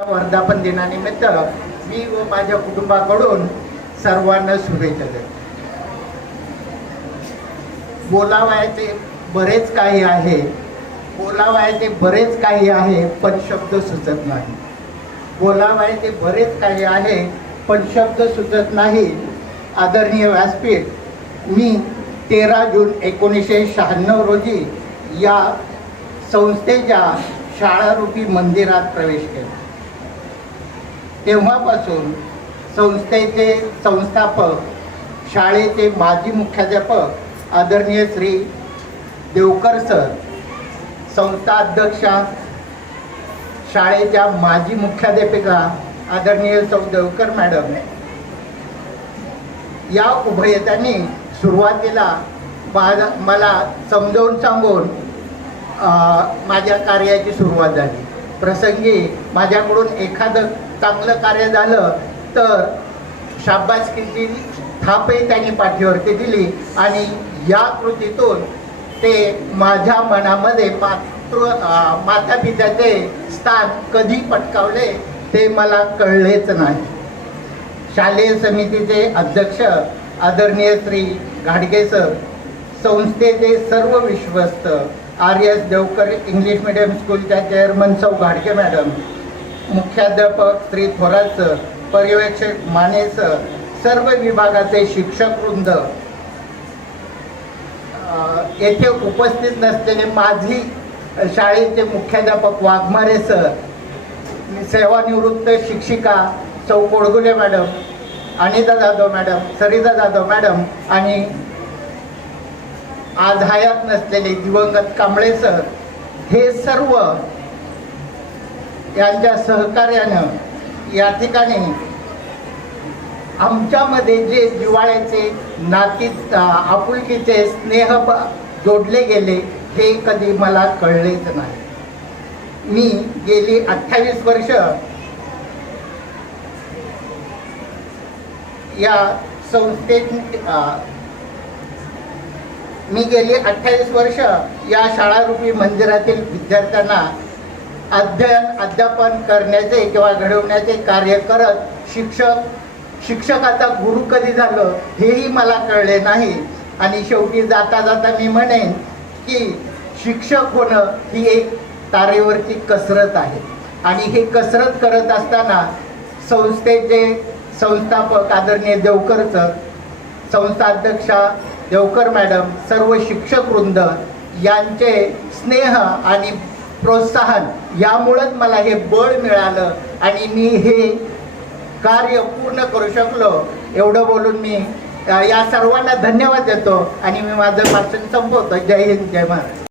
वर्धापन दिनानिमित्त मी व माझ्या कुटुंबाकडून सर्वांना शुभेच्छा देतो. बोलावयाचे बरेच काही आहे, बोलावयाचे बरेच काही आहे, पण शब्द सुचत नाही. बोलावयाचे बरेच काही आहे, पण शब्द सुचत नाही. आदरणीय व्यासपीठ, मी 13 जून 1996 रोजी या संस्थेच्या शाळारूपी मंदिरात प्रवेश केला. तेव्हापासून संस्थेचे संस्थापक, शाळेचे माजी मुख्याध्यापक आदरणीय श्री देवकर सर, संस्था अध्यक्षा शाळेच्या माजी मुख्याध्यापिका आदरणीय सौ देवकर मॅडम, या उभयतांनी सुरुवातीला मला समजावून सांगून माझ्या कार्याची सुरुवात झाली. प्रसंगी माझ्याकडून एखादं चांगलं कार्य झालं तर शाबासकीची थापही त्यांनी पाठीवरती दिली आणि या कृतीतून ते माझ्या मनामध्ये मातापित्याचे स्थान कधी पटकावले ते मला कळलेच नाही. शालेय समितीचे अध्यक्ष आदरणीय श्री घाडगे सर, संस्थेचे सर्व विश्वस्त, RS देवकर इंग्लिश मीडियम स्कूलच्या चेअरमन सौ घाडगे मॅडम, मुख्याध्यापक श्री थोरात सर, पर्यवेक्षक माने सर, सर्व विभागाचे शिक्षकवृंद, येथे उपस्थित नसलेले माझी शाळेचे मुख्याध्यापक वाघमारे सर, सेवानिवृत्त शिक्षिका सौ Kodgule madam, Anita Jadhav madam, Sarita Jadhav madam आणि आज हयात नसलेले दिवंगत कांबळे सर, हे सर्व यांच्या सहकार्यानं या ठिकाणी आमच्यामध्ये जे जिव्हाळ्याचे नाती, आपुलकीचे स्नेह जोडले गेले हे कधी मला कळलेच नाही. मी गेली 28 वर्ष या संस्थेत या शाळारूपी मंदिरातील विद्यार्थ्यांना अध्यापन करण्याचे किंवा घडवण्याचे कार्य करत शिक्षकाचा गुरु कधी झालं हेही मला कळले नाही. आणि शेवटी जाता जाता मी म्हणेन की शिक्षक होणं ही एक तारेवरची कसरत आहे आणि हे कसरत करत असताना संस्थेचे संस्थापक आदरणीय देवकर सर, संस्था अध्यक्षा देवकर मॅडम, सर्व शिक्षकवृंद यांचे स्नेह आणि प्रोत्साहन यामुळेच मला हे बळ मिळालं आणि मी हे कार्य पूर्ण करू शकलो. एवढं बोलून मी या सर्वांना धन्यवाद देतो आणि मी माझं भाषण संपवतो. जय हिंद, जय महाराष्ट्र.